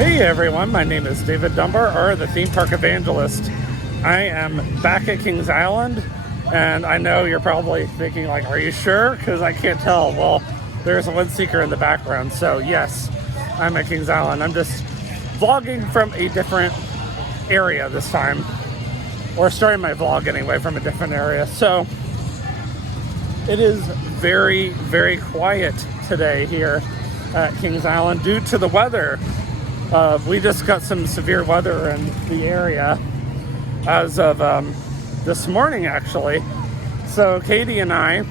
Hey everyone, my name is David Dunbar, or the Theme Park Evangelist. I am back at Kings Island, and I know you're probably thinking, like, are you sure? Because I can't tell. Well, there's a Windseeker in the background, so yes, I'm at Kings Island. I'm just vlogging from a different area this time, or starting my vlog anyway from a different area. So it is very, very quiet today here at Kings Island due to the weather. We just got some severe weather in the area as of this morning, actually. So Katie and I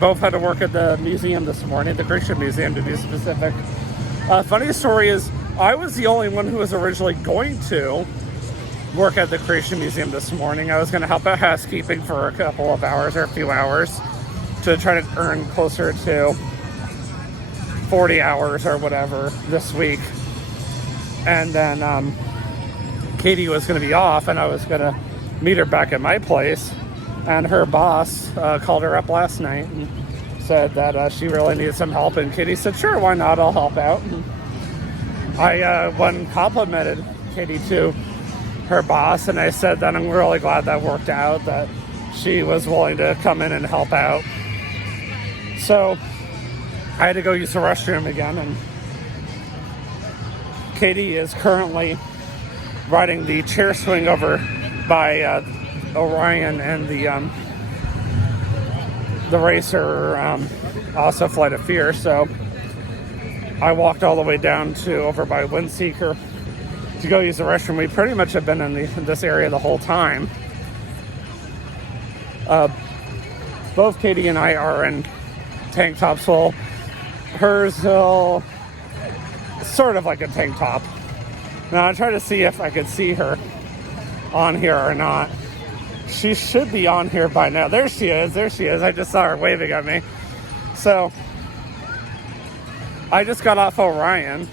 both had to work at the museum this morning, the Christian Museum to be specific. Funny story is, I was the only one who was originally going to work at the Creation Museum this morning. I was going to help out housekeeping for a couple of hours or a few hours to try to earn closer to 40 hours or whatever this week. And then Katie was going to be off, and I was going to meet her back at my place. And her boss called her up last night and said that she really needed some help. And Katie said, sure, why not? I'll help out. And I complimented Katie to her boss, and I said that I'm really glad that worked out, that she was willing to come in and help out. So I had to go use the restroom again, and Katie is currently riding the chair swing over by Orion and the racer, also Flight of Fear. So I walked all the way down to over by Windseeker to go use the restroom. We pretty much have been in this area the whole time. Both Katie and I are in tank tops. Well, hers will sort of like a tank top. Now I try to see if I could see her on here or not. She should be on here by now. There she is. I just saw her waving at me. So I just got off Orion.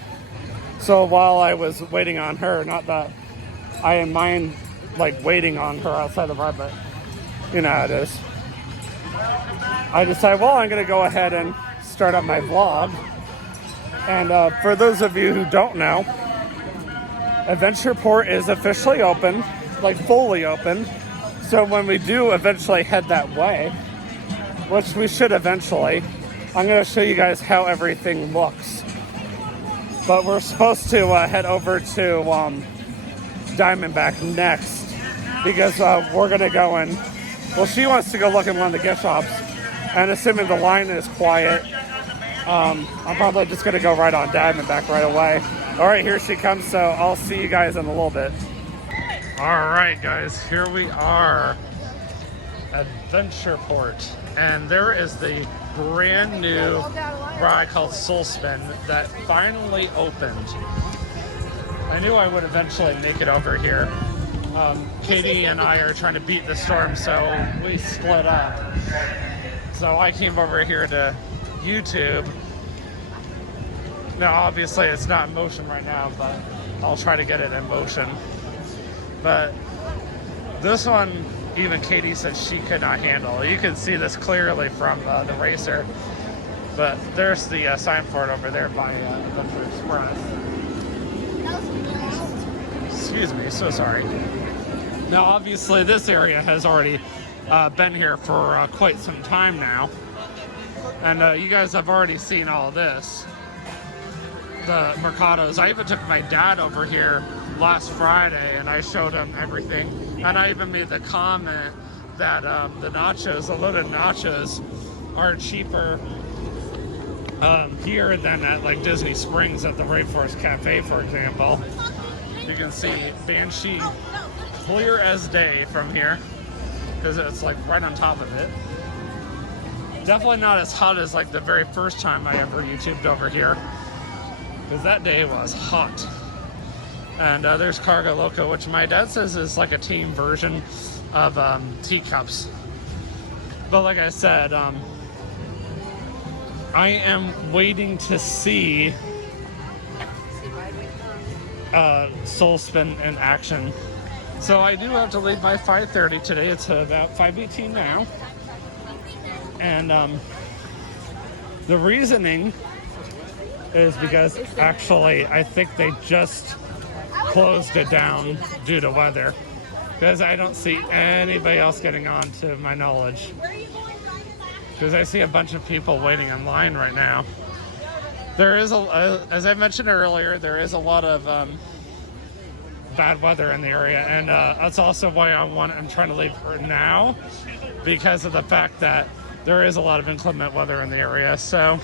So while I was waiting on her, not that I didn't mind like waiting on her outside the bar, but you know how it is. I decided, well, I'm going to go ahead and start up my vlog. And for those of you who don't know, Adventureport is officially open, like fully open. So when we do eventually head that way, which we should eventually, I'm going to show you guys how everything looks. But we're supposed to head over to Diamondback next, because we're going to go in. Well, she wants to go look in one of the gift shops, and assuming the line is quiet, I'm probably just going to go right on Diamondback right away. All right, here she comes, so I'll see you guys in a little bit. All right, guys, here we are, Adventureport, and there is the brand new ride called Soul Spin that finally opened. I knew I would eventually make it over here. Katie and I are trying to beat the storm, so we split up. So I came over here to YouTube. Now, obviously, it's not in motion right now, but I'll try to get it in motion. But this one, even Katie said she could not handle. You can see this clearly from the racer. But there's the sign for it over there by Adventure Express. Excuse me, so sorry. Now, obviously, this area has already been here for quite some time now. And you guys have already seen all this. The Mercados. I even took my dad over here last Friday and I showed him everything. And I even made the comment that the nachos, the loaded nachos, are cheaper here than at like Disney Springs at the Rainforest Cafe, for example. You can see Banshee clear as day from here because it's like right on top of it. Definitely not as hot as like the very first time I ever YouTubed over here, because that day was hot. And there's Cargo Loco, which my dad says is like a team version of teacups. But like I said, I am waiting to see Soul Spin in action. So I do have to leave by 5:30 today. It's about 5:18 now. And the reasoning is because actually I think they just closed it down due to weather. Because I don't see anybody else getting on, to my knowledge. Because I see a bunch of people waiting in line right now. There is as I mentioned earlier, there is a lot of bad weather in the area, and that's also why I'm trying to leave now, because of the fact that there is a lot of inclement weather in the area. So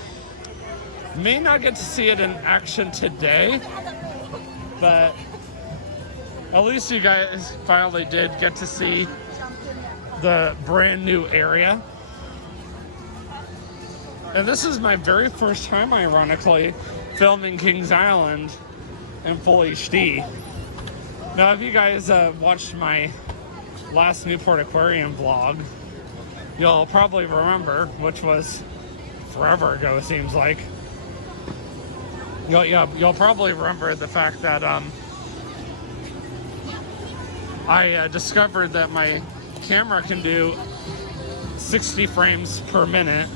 may not get to see it in action today, but at least you guys finally did get to see the brand new area. And this is my very first time, ironically, filming Kings Island in full HD. Now, if you guys watched my last Newport Aquarium vlog, you'll probably remember, which was forever ago, it seems like. You'll probably remember the fact that I discovered that my camera can do 60 frames per minute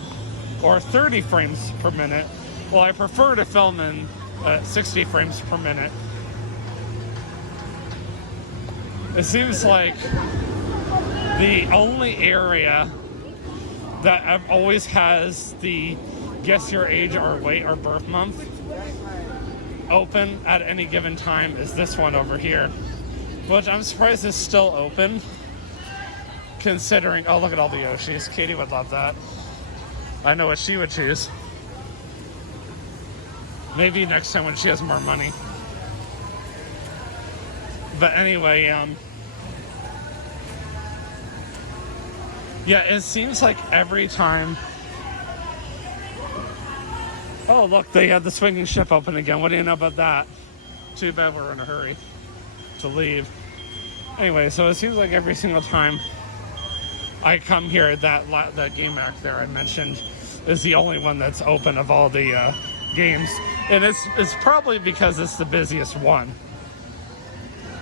or 30 frames per minute. Well, I prefer to film in 60 frames per minute. It seems like the only area that always has the guess your age or weight or birth month open at any given time is this one over here, which I'm surprised is still open, considering, oh, look at all the Yoshis. Katie would love that. I know what she would choose. Maybe next time when she has more money. But anyway, yeah, it seems like every time. Oh, look, they had the swinging ship open again. What do you know about that? Too bad we're in a hurry to leave. Anyway, so it seems like every single time I come here, that game act there I mentioned is the only one that's open of all the games. And it's probably because it's the busiest one.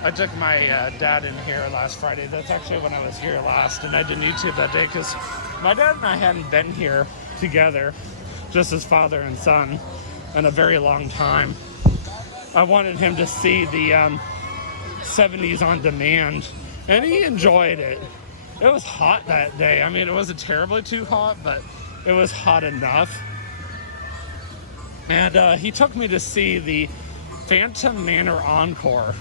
I took my dad in here last Friday. That's actually when I was here last, and I did YouTube that day because my dad and I hadn't been here together, just as father and son, in a very long time. I wanted him to see the 70s on demand, and he enjoyed it. It was hot that day. I mean, it wasn't terribly too hot, but it was hot enough. And he took me to see the Phantom Manor Encore.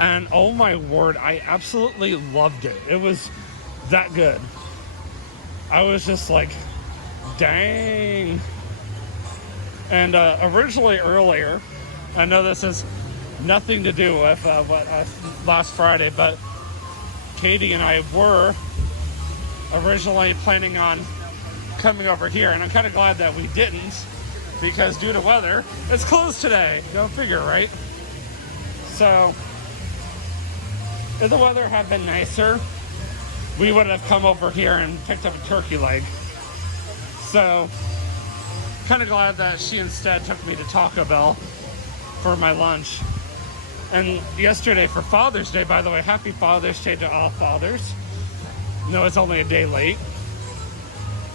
And oh my word, I absolutely loved it. It was that good. I was just like, dang. And originally earlier, I know this has nothing to do with last Friday, but Katie and I were originally planning on coming over here, and I'm kind of glad that we didn't, because due to weather, it's closed today. Go figure, right? So if the weather had been nicer, we would have come over here and picked up a turkey leg. So kind of glad that she instead took me to Taco Bell for my lunch. And yesterday for Father's Day, by the way, happy Father's Day to all fathers. No, it's only a day late.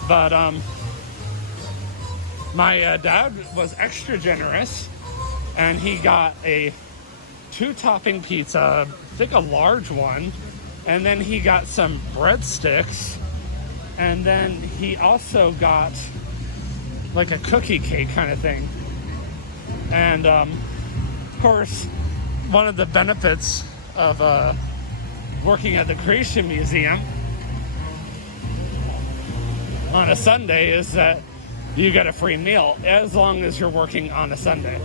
But my dad was extra generous, and he got a 2-topping pizza, I think a large one, and then he got some breadsticks, and then he also got like a cookie cake kind of thing. And of course, one of the benefits of working at the Creation Museum on a Sunday is that you get a free meal as long as you're working on a Sunday.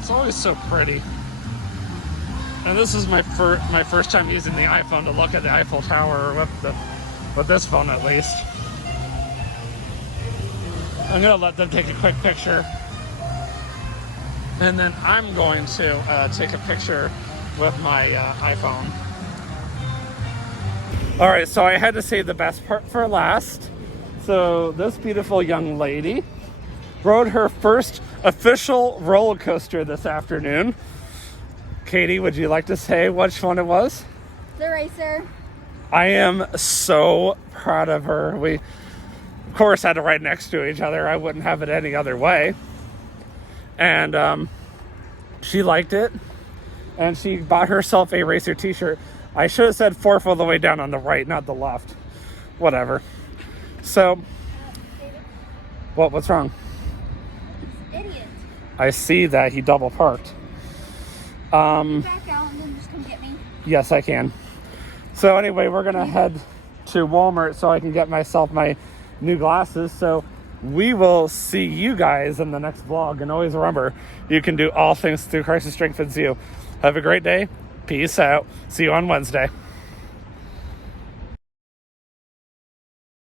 It's always so pretty. And this is my first time using the iPhone to look at the Eiffel Tower with this phone at least. I'm gonna let them take a quick picture, and then I'm going to take a picture with my iPhone. All right, so I had to save the best part for last. So this beautiful young lady rode her first official roller coaster this afternoon. Katie, would you like to say which one it was? The Racer. I am so proud of her. Of course, had it right next to each other. I wouldn't have it any other way. And she liked it, and she bought herself a Racer t-shirt. I should have said fourth all the way down on the right, not the left. Whatever. So, what's wrong? Idiot. I see that he double parked. Back out and then just come get me. Yes, I can. So anyway, we're gonna head to Walmart so I can get myself my new glasses. So we will see you guys in the next vlog. And always remember, you can do all things through Christ who strengthens you. Have a great day. Peace out. See you on Wednesday.